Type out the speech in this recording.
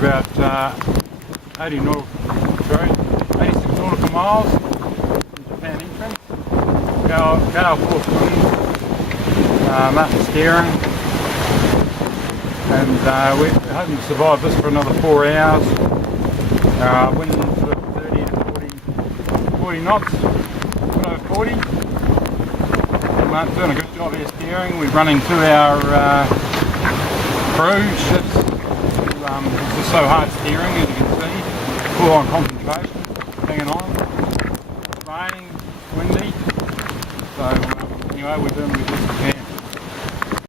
about 86 nautical miles from Japan entrance. Gale Force winds, Martin steering, and we're hoping to survive this for another 4 hours. Wind sort of 30 to 40 knots, a bit over 40. Martin's doing a good job here steering. We're running to our cruise ships. It's just so hard steering, as you can see. Full on concentration, hanging on. It's raining, windy. So anyway, we're doing the best we can.